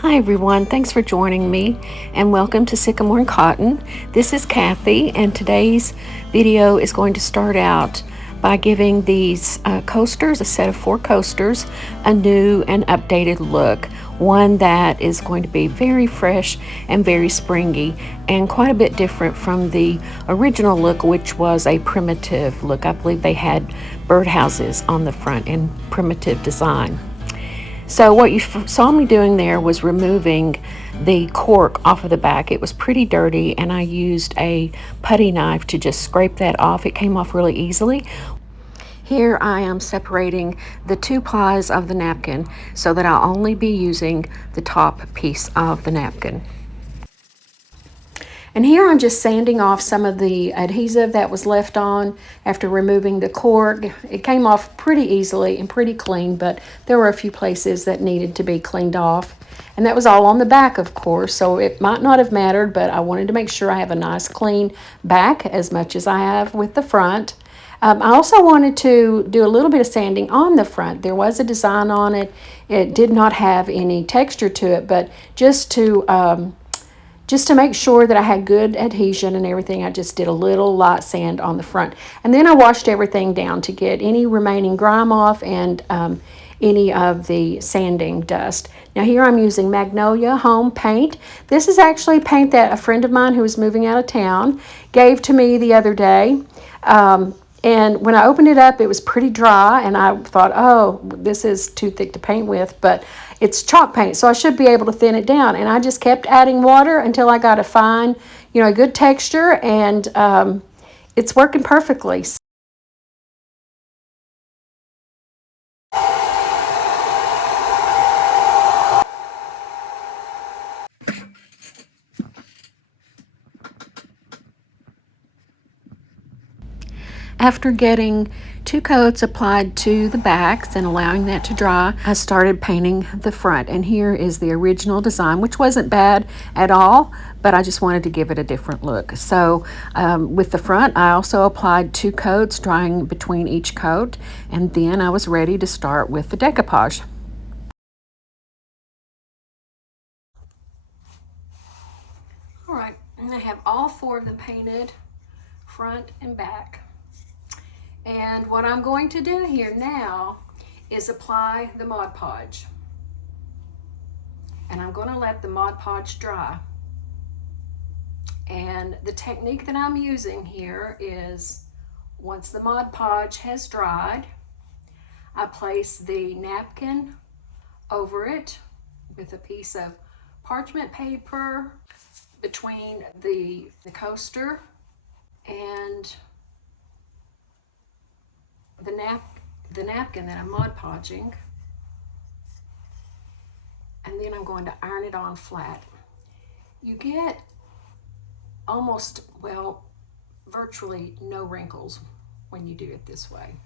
Hi everyone, thanks for joining me and welcome to Sycamore and Cotton. This is Kathy and today's video is going to start out by giving these coasters, a set of 4 coasters, a new and updated look. One that is going to be very fresh and very springy and quite a bit different from the original look, which was a primitive look. I believe they had birdhouses on the front in primitive design. So what you saw me doing there was removing the cork off of the back. It was pretty dirty and I used a putty knife to just scrape that off. It came off really easily. Here I am separating the 2 plies of the napkin so that I'll only be using the top piece of the napkin. And here I'm just sanding off some of the adhesive that was left on after removing the cork. It came off pretty easily and pretty clean, but there were a few places that needed to be cleaned off. And that was all on the back, of course, so it might not have mattered, but I wanted to make sure I have a nice clean back as much as I have with the front. I also wanted to do a little bit of sanding on the front. There was a design on it. It did not have any texture to it, but just to make sure that I had good adhesion and everything, I just did a little light sand on the front. And then I washed everything down to get any remaining grime off and any of the sanding dust. Now here I'm using Magnolia Home Paint. This is actually paint that a friend of mine who was moving out of town gave to me the other day. And when I opened it up, it was pretty dry, and I thought, oh, this is too thick to paint with, but it's chalk paint, so I should be able to thin it down. And I just kept adding water until I got a fine, a good texture, and it's working perfectly. After getting 2 coats applied to the backs and allowing that to dry, I started painting the front. And here is the original design, which wasn't bad at all, but I just wanted to give it a different look. So with the front, I also applied 2 coats, drying between each coat, and then I was ready to start with the decoupage. All right, and I have all 4 of them painted, front and back. And what I'm going to do here now is apply the Mod Podge. And I'm going to let the Mod Podge dry. And the technique that I'm using here is, once the Mod Podge has dried, I place the napkin over it with a piece of parchment paper between the coaster and the napkin that I'm Mod Podging, and then I'm going to iron it on flat. You get almost, well, virtually no wrinkles when you do it this way.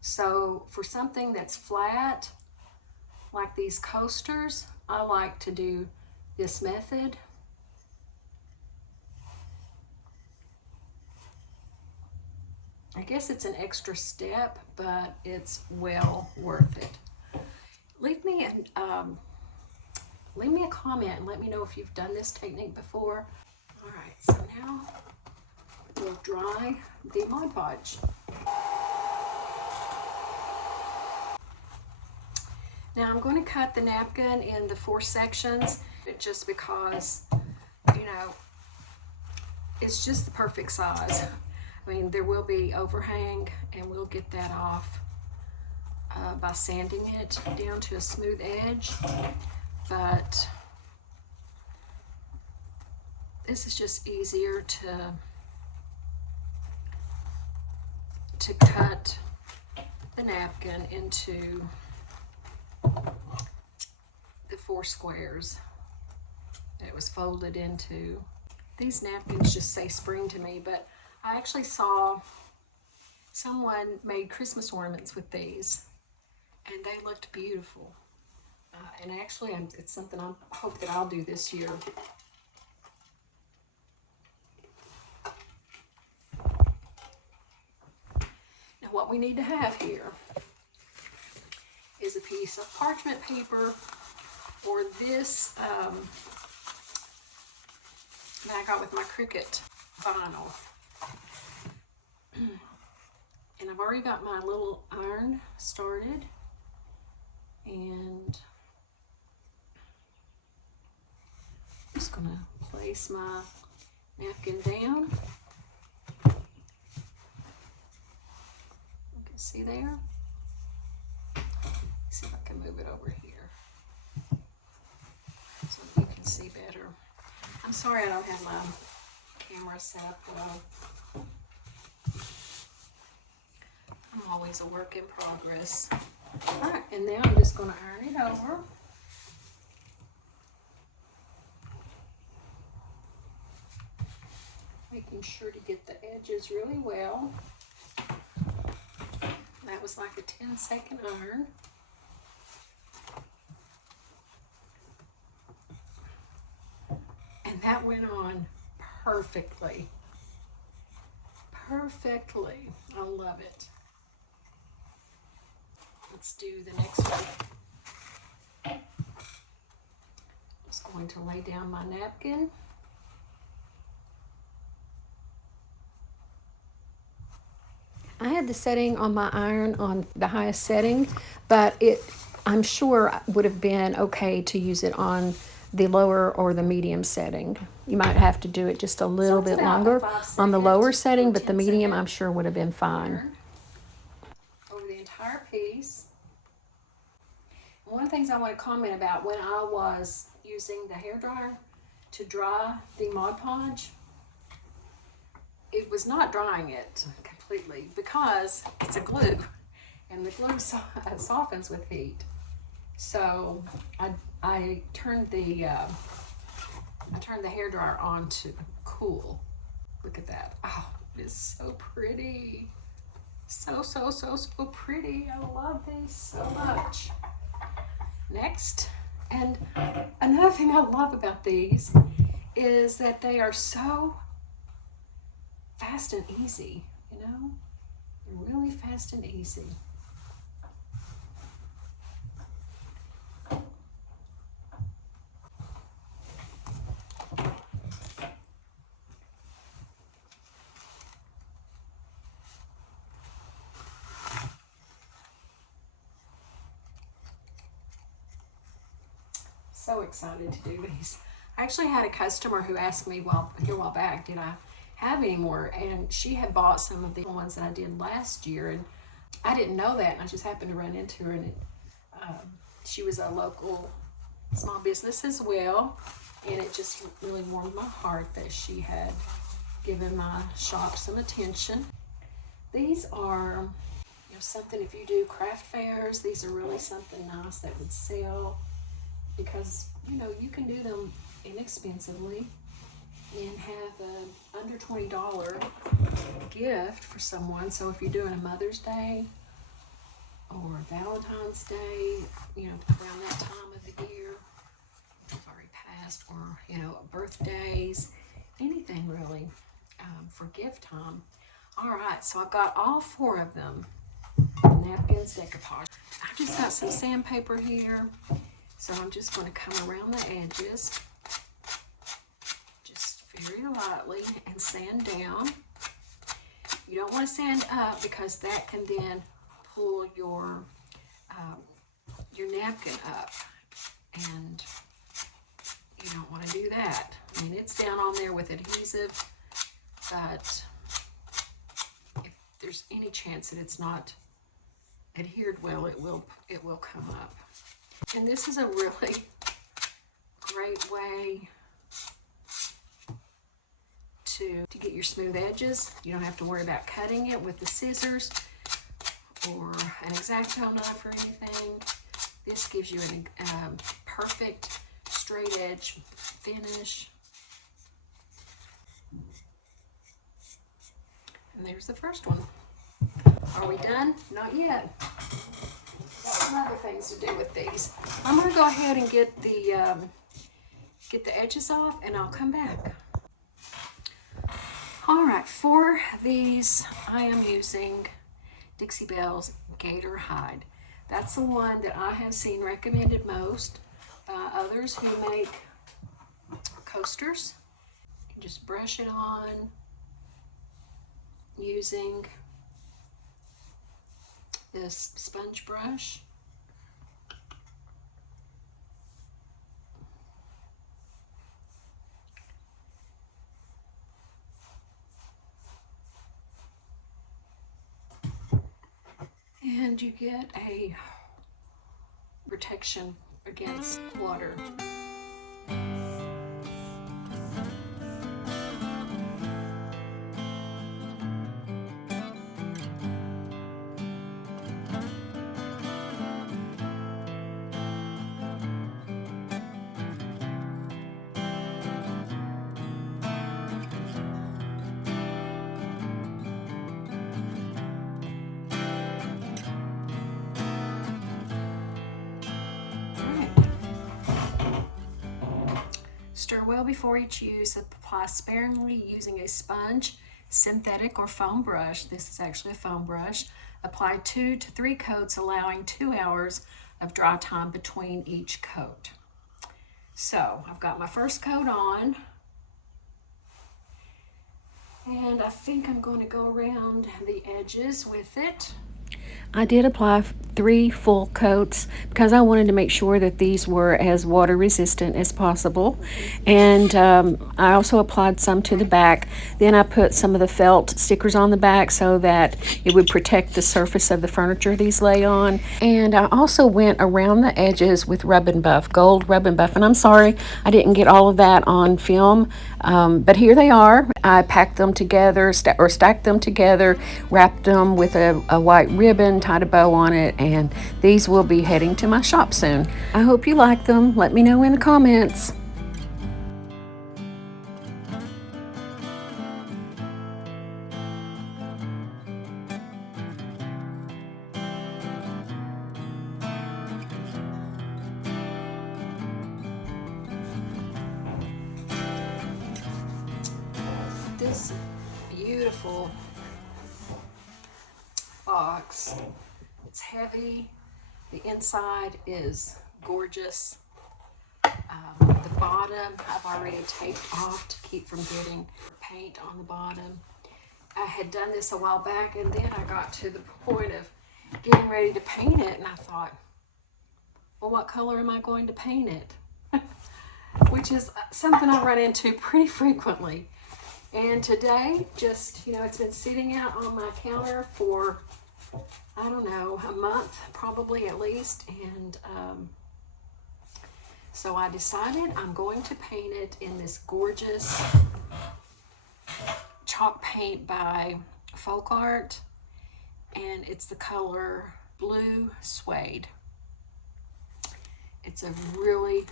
So for something that's flat, like these coasters, I like to do this method. I guess it's an extra step, but it's well worth it. Leave me a comment and let me know if you've done this technique before. All right, so now we'll dry the Mod Podge. Now I'm going to cut the napkin in the 4 sections just because, it's just the perfect size. I mean, there will be overhang, and we'll get that off by sanding it down to a smooth edge. But this is just easier to cut the napkin into the 4 squares that it was folded into. These napkins just say spring to me, but I actually saw someone made Christmas ornaments with these, and they looked beautiful. And actually, it's something I hope that I'll do this year. Now, what we need to have here is a piece of parchment paper for this that I got with my Cricut vinyl. And I've already got my little iron started, and I'm just gonna place my napkin down. You can see there. See if I can move it over here so you can see better. I'm sorry I don't have my camera set up well. I'm always a work in progress. All right, and now I'm just going to iron it over. Making sure to get the edges really well. That was like a 10-second iron. And that went on perfectly. Perfectly. I love it. Let's do the next one. Just going to lay down my napkin. I had the setting on my iron on the highest setting, but I'm sure would have been okay to use it on the lower or the medium setting. You might have to do it just a little bit longer on the lower setting, but the medium I'm sure would have been fine. Over the entire piece. One of the things I want to comment about, when I was using the hairdryer to dry the Mod Podge, it was not drying it completely because it's a glue, and the glue softens with heat. So I turned the hairdryer on to cool. Look at that. Oh, it's so pretty. So pretty. I love these so much. Next, and another thing I love about these is that they are so fast and easy, you know? They're really fast and easy. So excited to do these. I actually had a customer who asked me a while back, did I have any more? And she had bought some of the ones that I did last year, and I didn't know that, and I just happened to run into her, and she was a local small business as well, and it just really warmed my heart that she had given my shop some attention. These are, you know, something, if you do craft fairs, these are really something nice that would sell, because, you know, you can do them inexpensively and have a under $20 gift for someone. So if you're doing a Mother's Day or Valentine's Day, you know, around that time of the year, which has already passed, or, you know, birthdays, anything really, for gift time. All right, so I've got all 4 of them. Napkins, Decoupage. I've just got some sandpaper here. So I'm just going to come around the edges, just very lightly, and sand down. You don't want to sand up because that can then pull your napkin up, and you don't want to do that. I mean, it's down on there with adhesive, but if there's any chance that it's not adhered well, it will come up. And this is a really great way to get your smooth edges. You don't have to worry about cutting it with the scissors or an X-Acto knife or anything. This gives you a perfect straight edge finish. And there's the first one. Are we done? Not yet. Got some other things to do with these. I'm going to go ahead and get the edges off, and I'll come back. All right, for these, I am using Dixie Belle's Gator Hide. That's the one that I have seen recommended most by others who make coasters. You can just brush it on using this sponge brush. And you get a protection against water. Stir well before each use. Apply sparingly using a sponge, synthetic, or foam brush. This is actually a foam brush. Apply 2 to 3 coats, allowing 2 hours of dry time between each coat. So I've got my first coat on, and I think I'm going to go around the edges with it. I did apply 3 full coats because I wanted to make sure that these were as water resistant as possible. And I also applied some to the back. Then I put some of the felt stickers on the back so that it would protect the surface of the furniture these lay on. And I also went around the edges with Rub and Buff, gold Rub and Buff. And I'm sorry I didn't get all of that on film, but here they are. I packed them together, stacked them together, wrapped them with a white ribbon, tied a bow on it, and these will be heading to my shop soon. I hope you like them. Let me know in the comments. This beautiful box. It's heavy. The inside is gorgeous. The bottom I've already taped off to keep from getting paint on the bottom. I had done this a while back, and then I got to the point of getting ready to paint it, and I thought, well, what color am I going to paint it? Which is something I run into pretty frequently. And today, just, it's been sitting out on my counter for, I don't know, a month, probably at least. And so I decided I'm going to paint it in this gorgeous chalk paint by Folk Art. And it's the color Blue Suede. It's a really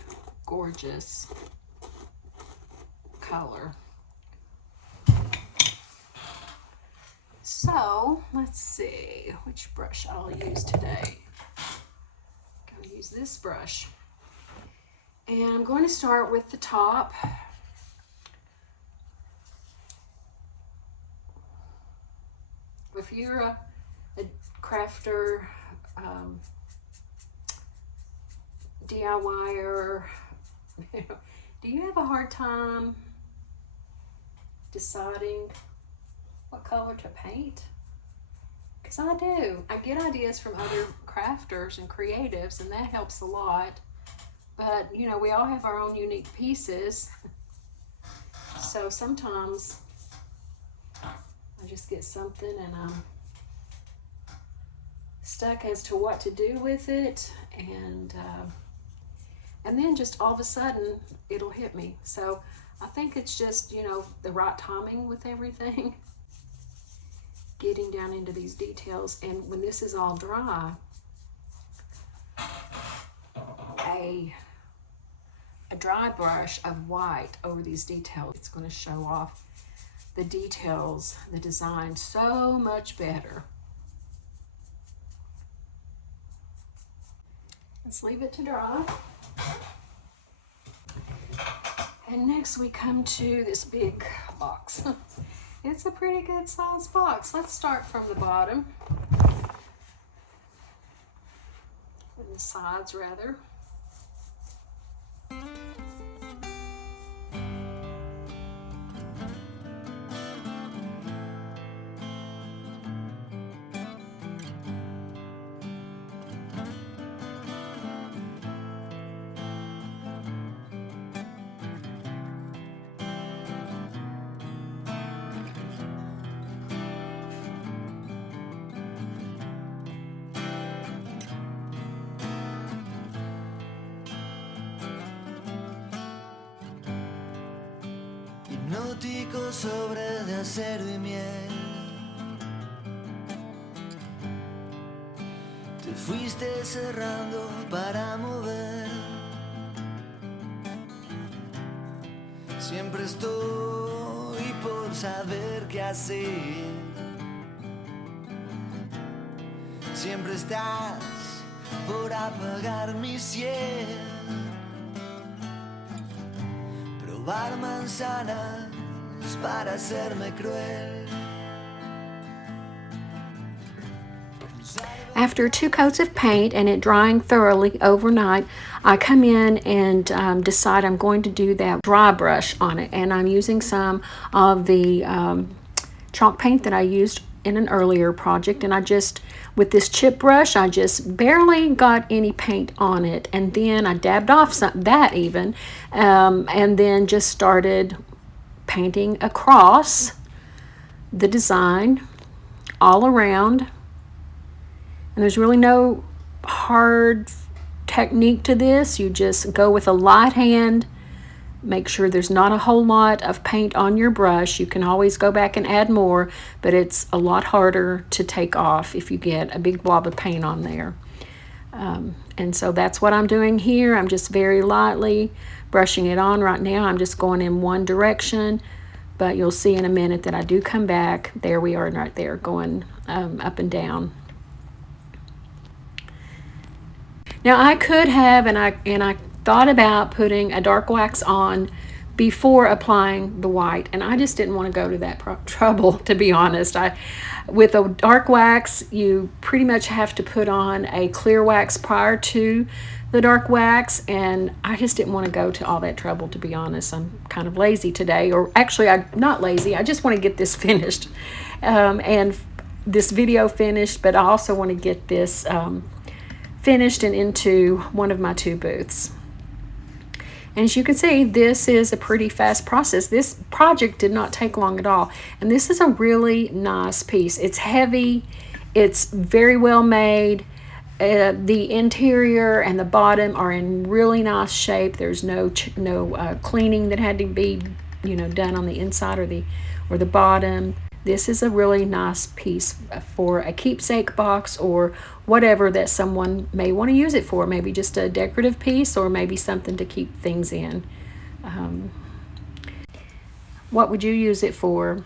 gorgeous color. So let's see which brush I'll use today. I'm going to use this brush. And I'm going to start with the top. If you're a crafter, DIYer, do you have a hard time deciding what color to paint? Because I do. I get ideas from other crafters and creatives, and that helps a lot. But, we all have our own unique pieces. So sometimes I just get something and I'm stuck as to what to do with it. And then just all of a sudden it'll hit me. So I think it's just, the right timing with everything. Getting down into these details, and when this is all dry, a dry brush of white over these details, it's going to show off the details, the design so much better. Let's leave it to dry. And next we come to this big box. It's a pretty good sized box. Let's start from the bottom. And the sides, rather. náutico sobre de acero y miel. Te fuiste cerrando para mover. Siempre estoy por saber qué hacer. Siempre estás por apagar mi cielo. Probar manzanas para hacerme cruel. After 2 coats of paint and it drying thoroughly overnight, I come in and decide I'm going to do that dry brush on it. And I'm using some of the chalk paint that I used in an earlier project. And I just, with this chip brush, I just barely got any paint on it. And then I dabbed off that even, and then just started painting across the design all around. And there's really no hard technique to this. You just go with a light hand. Make sure there's not a whole lot of paint on your brush. You can always go back and add more, but it's a lot harder to take off if you get a big blob of paint on there. And so that's what I'm doing here. I'm just very lightly brushing it on right now. I'm just going in one direction, but you'll see in a minute that I do come back. There we are right there, going up and down. Now I could have, and I thought about putting a dark wax on before applying the white, and I just didn't want to go to that trouble, to be honest. With a dark wax, you pretty much have to put on a clear wax prior to the dark wax, and I just didn't want to go to all that trouble, to be honest. I'm kind of lazy today, or actually I'm not lazy. I just want to get this finished, and this video finished, but I also want to get this finished and into one of my 2 booths. And as you can see, this is a pretty fast process. This project did not take long at all. And this is a really nice piece. It's heavy. It's very well made. The interior and the bottom are in really nice shape. There's no cleaning that had to be, done on the inside or the bottom. This is a really nice piece for a keepsake box or whatever that someone may want to use it for. Maybe just a decorative piece, or maybe something to keep things in. What would you use it for?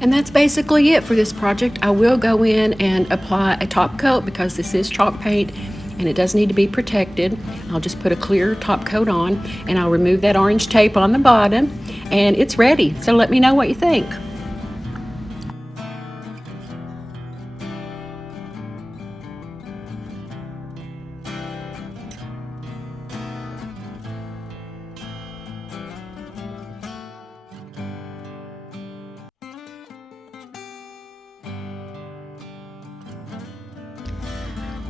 And that's basically it for this project. I will go in and apply a top coat because this is chalk paint and it does need to be protected. I'll just put a clear top coat on, and I'll remove that orange tape on the bottom, and it's ready. So let me know what you think.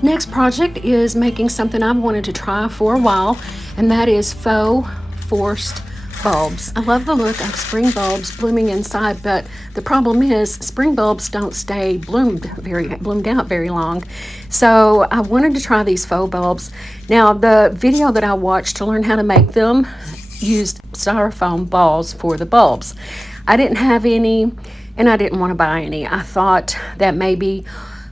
Next project is making something I've wanted to try for a while, and that is faux forced bulbs. I love the look of spring bulbs blooming inside, but the problem is spring bulbs don't stay bloomed out very long. So I wanted to try these faux bulbs. Now the video that I watched to learn how to make them used styrofoam balls for the bulbs. I didn't have any, and I didn't want to buy any. I thought that maybe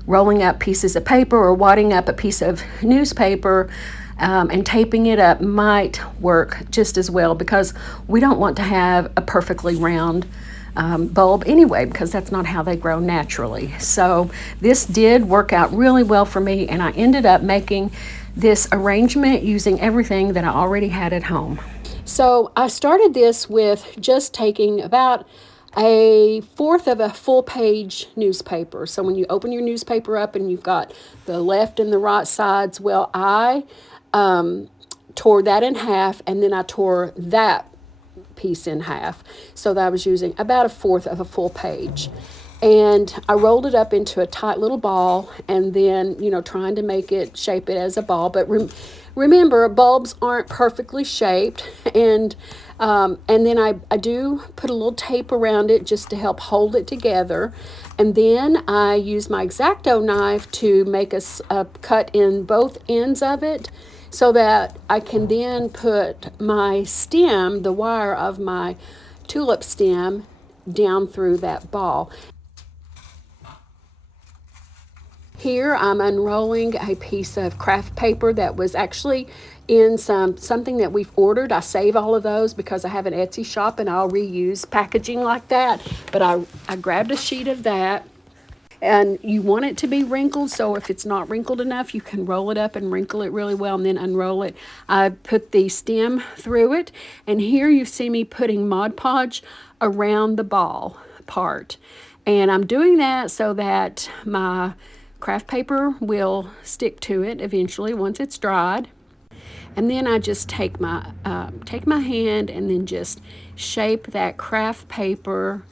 rolling up pieces of paper or wadding up a piece of newspaper and taping it up might work just as well, because we don't want to have a perfectly round bulb anyway, because that's not how they grow naturally. So this did work out really well for me, and I ended up making this arrangement using everything that I already had at home. So I started this with just taking about 1/4 of a full page newspaper. So when you open your newspaper up and you've got the left and the right sides, well, I tore that in half, and then I tore that piece in half. So that I was using about 1/4 of a full page. And I rolled it up into a tight little ball, and then, trying to shape it as a ball. But remember, bulbs aren't perfectly shaped, and And then I do put a little tape around it just to help hold it together. And then I use my X-Acto knife to make a cut in both ends of it so that I can then put my stem, the wire of my tulip stem, down through that ball. Here I'm unrolling a piece of craft paper that was actually in something that we've ordered. I save all of those because I have an Etsy shop and I'll reuse packaging like that. But I grabbed a sheet of that, and you want it to be wrinkled, so if it's not wrinkled enough, you can roll it up and wrinkle it really well and then unroll it. I put the stem through it, and here you see me putting Mod Podge around the ball part. And I'm doing that so that my craft paper will stick to it eventually once it's dried. And then I just take my hand and then just shape that craft paper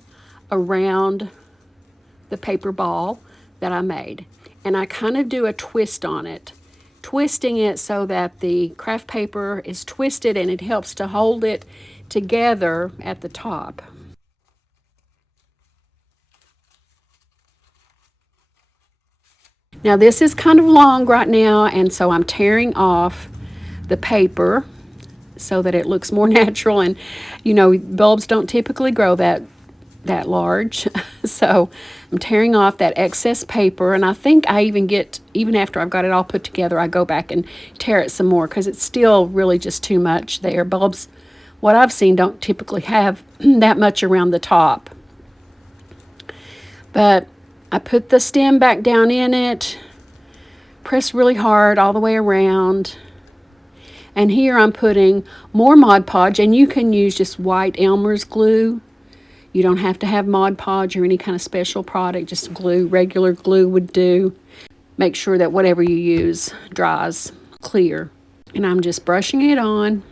around the paper ball that I made. And I kind of do a twist on it, twisting it so that the craft paper is twisted and it helps to hold it together at the top. Now this is kind of long right now, and so I'm tearing off the paper so that it looks more natural. And you know, bulbs don't typically grow that large. So I'm tearing off that excess paper, and I think I even after I've got it all put together, I go back and tear it some more because it's still really just too much there. Bulbs, what I've seen, don't typically have that much around the top. But I put the stem back down in it, press really hard all the way around. And here I'm putting more Mod Podge, and you can use just white Elmer's glue. You don't have to have Mod Podge or any kind of special product, just glue, regular glue would do. Make sure that whatever you use dries clear. And I'm just brushing it on.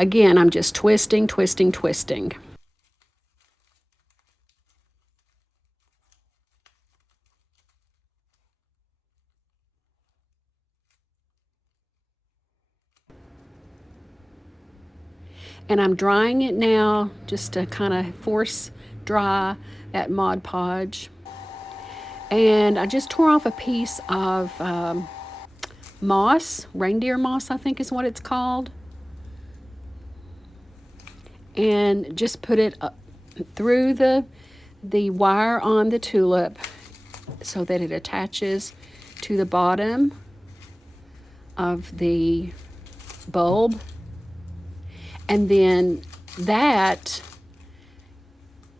Again, I'm just twisting, twisting, twisting. And I'm drying it now just to kind of force dry that Mod Podge. And I just tore off a piece of moss, reindeer moss I think is what it's called. And just put it through the wire on the tulip so that it attaches to the bottom of the bulb. And then that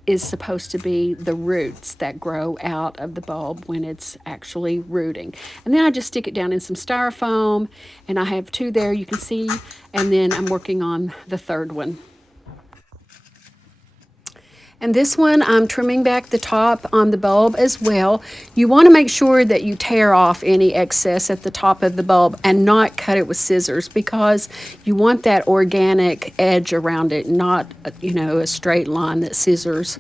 is supposed to be the roots that grow out of the bulb when it's actually rooting. And then I just stick it down in some styrofoam, and I have two there you can see, and then I'm working on the third one. And this one, I'm trimming back the top on the bulb as well. You want to make sure that you tear off any excess at the top of the bulb and not cut it with scissors, because you want that organic edge around it, not, you know, a straight line that scissors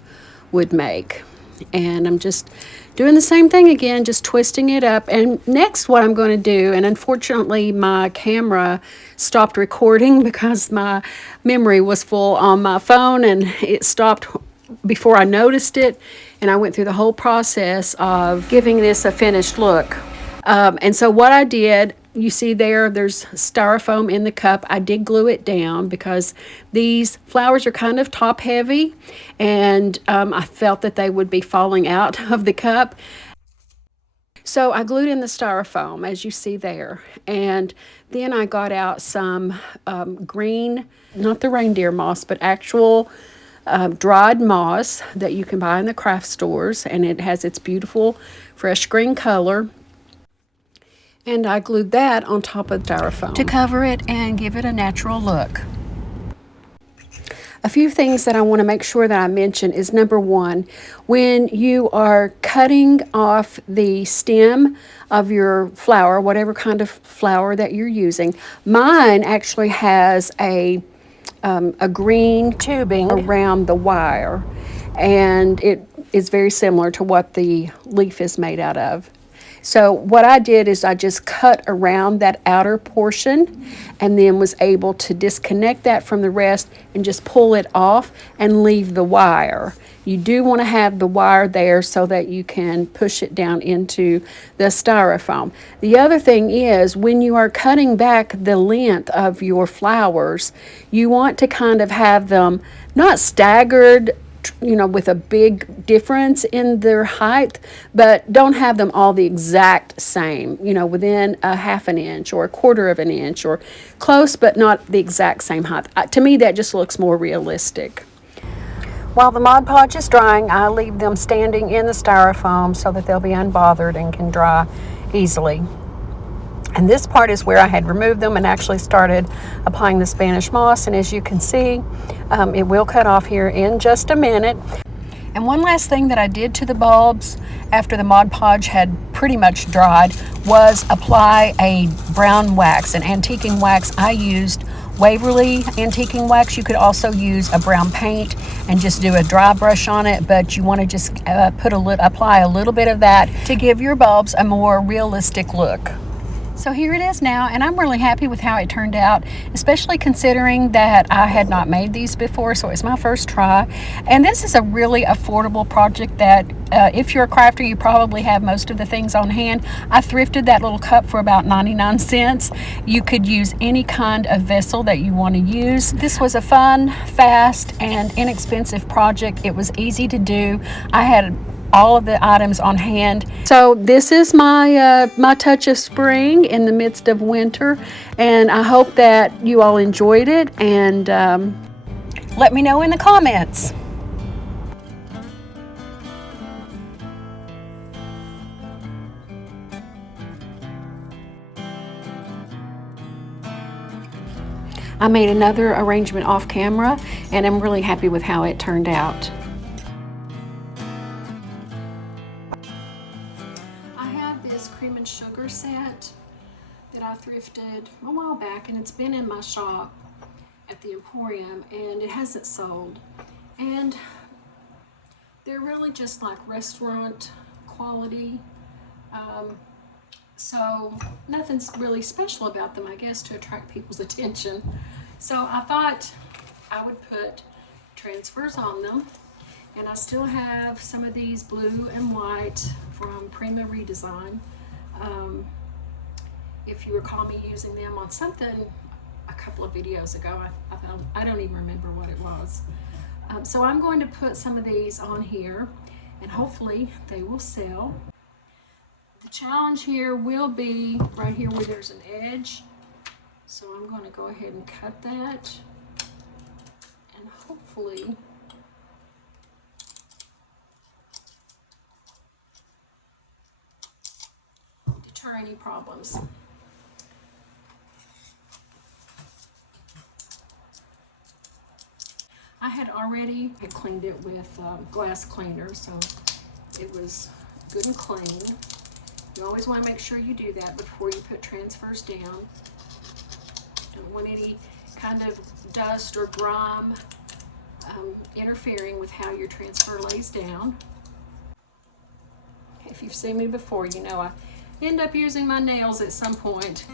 would make. And I'm just doing the same thing again, just twisting it up. And next what I'm going to do, and unfortunately my camera stopped recording because my memory was full on my phone, and it stopped before I noticed it, and I went through the whole process of giving this a finished look. And so what I did, you see there's styrofoam in the cup. I did glue it down because these flowers are kind of top heavy, and I felt that they would be falling out of the cup. So I glued in the styrofoam, as you see there, and then I got out some green, not the reindeer moss, but actual dried moss that you can buy in the craft stores, and it has its beautiful fresh green color. And I glued that on top of the styrofoam to cover it and give it a natural look. A few things that I want to make sure that I mention is, number one, when you are cutting off the stem of your flower, whatever kind of flower that you're using, mine actually has a green tubing around the wire, and it is very similar to what the leaf is made out of. So what I did is I just cut around that outer portion and then was able to disconnect that from the rest and just pull it off and leave the wire. You do want to have the wire there so that you can push it down into the styrofoam. The other thing is, when you are cutting back the length of your flowers, you want to kind of have them not staggered, with a big difference in their height, but don't have them all the exact same, within a half an inch or a quarter of an inch or close, but not the exact same height. To me, that just looks more realistic. While the Mod Podge is drying, I leave them standing in the styrofoam so that they'll be unbothered and can dry easily. And this part is where I had removed them and actually started applying the Spanish moss. And as you can see, it will cut off here in just a minute. And one last thing that I did to the bulbs after the Mod Podge had pretty much dried was apply a brown wax, an antiquing wax. I used Waverly antiquing wax. You could also use a brown paint and just do a dry brush on it, but you want to just apply a little bit of that to give your bulbs a more realistic look. So here it is now, and I'm really happy with how it turned out, especially considering that I had not made these before, so it's my first try. And this is a really affordable project that if you're a crafter, you probably have most of the things on hand. I thrifted that little cup for about 99 cents. You could use any kind of vessel that you want to use. This was a fun, fast, and inexpensive project. It was easy to do. I had all of the items on hand. So this is my my touch of spring in the midst of winter, and I hope that you all enjoyed it, and let me know in the comments. I made another arrangement off camera, and I'm really happy with how it turned out. Cream and sugar set that I thrifted a while back, and it's been in my shop at the Emporium and it hasn't sold, and they're really just like restaurant quality, so nothing's really special about them, I guess, to attract people's attention. So I thought I would put transfers on them, and I still have some of these blue and white from Prima Redesign. If you recall me using them on something a couple of videos ago, I don't even remember what it was. So I'm going to put some of these on here, and hopefully they will sell. The challenge here will be right here where there's an edge. So I'm going to go ahead and cut that, and hopefully deter any problems. I had already cleaned it with glass cleaner, so it was good and clean. You always want to make sure you do that before you put transfers down. Don't want any kind of dust or grime interfering with how your transfer lays down. If you've seen me before, you know I end up using my nails at some point.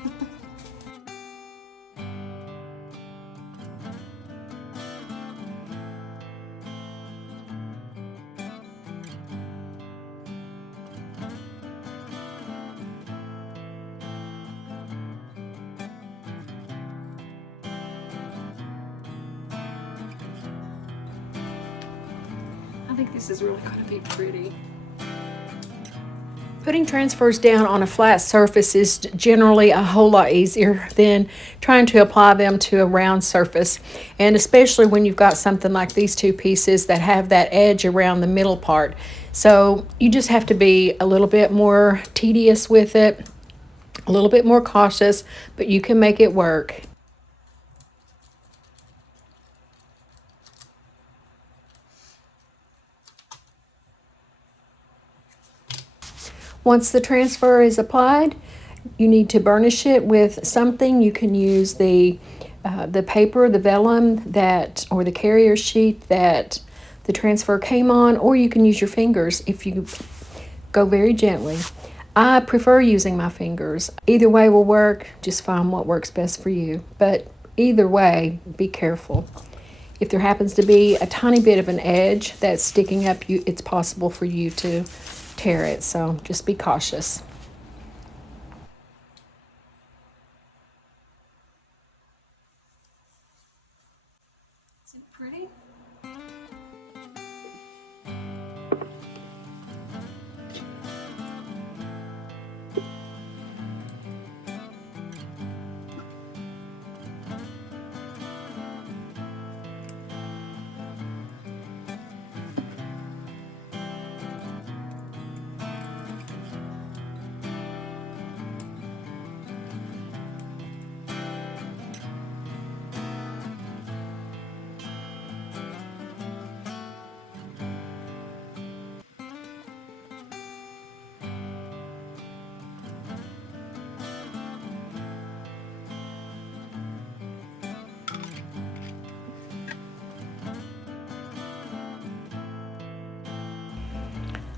I think this is really going to be pretty. Putting transfers down on a flat surface is generally a whole lot easier than trying to apply them to a round surface, and especially when you've got something like these two pieces that have that edge around the middle part. So you just have to be a little bit more tedious with it, a little bit more cautious, but you can make it work. Once the transfer is applied, you need to burnish it with something. You can use the paper, the vellum that, or the carrier sheet that the transfer came on, or you can use your fingers if you go very gently. I prefer using my fingers. Either way will work. Just find what works best for you. But either way, be careful. If there happens to be a tiny bit of an edge that's sticking up, it's possible for you to tear it. So just be cautious. Is it pretty?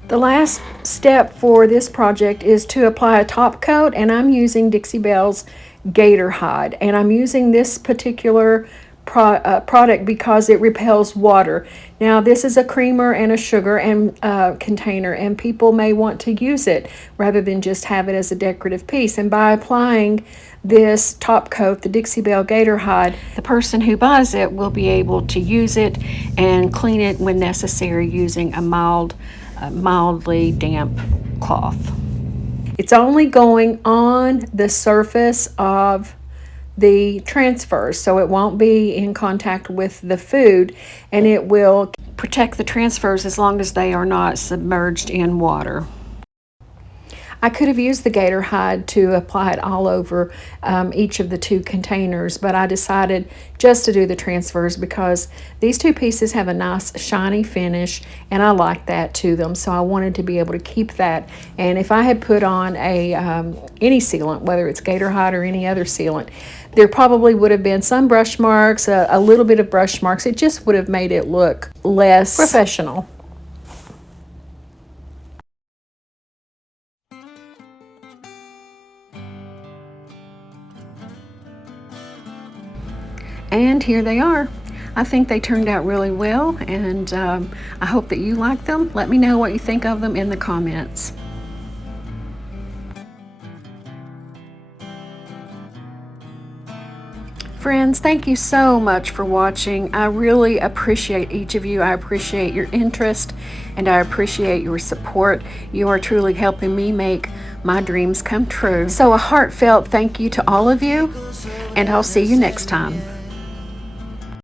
The last step for this project is to apply a top coat, and I'm using Dixie Belle's Gator Hide, and I'm using this particular product because it repels water. Now this is a creamer and a sugar and container, and people may want to use it rather than just have it as a decorative piece. And by applying this top coat, the Dixie Belle Gator Hide, the person who buys it will be able to use it and clean it when necessary using a mildly damp cloth. It's only going on the surface of the transfers, so it won't be in contact with the food, and it will protect the transfers as long as they are not submerged in water. I could have used the Gator Hide to apply it all over each of the two containers, but I decided just to do the transfers because these two pieces have a nice shiny finish, and I like that to them, so I wanted to be able to keep that. And if I had put on any sealant, whether it's Gator Hide or any other sealant, there probably would have been some brush marks, a little bit of brush marks. It just would have made it look less professional. And here they are. I think they turned out really well, and I hope that you like them. Let me know what you think of them in the comments. Friends, thank you so much for watching. I really appreciate each of you. I appreciate your interest, and I appreciate your support. You are truly helping me make my dreams come true. So a heartfelt thank you to all of you, and I'll see you next time.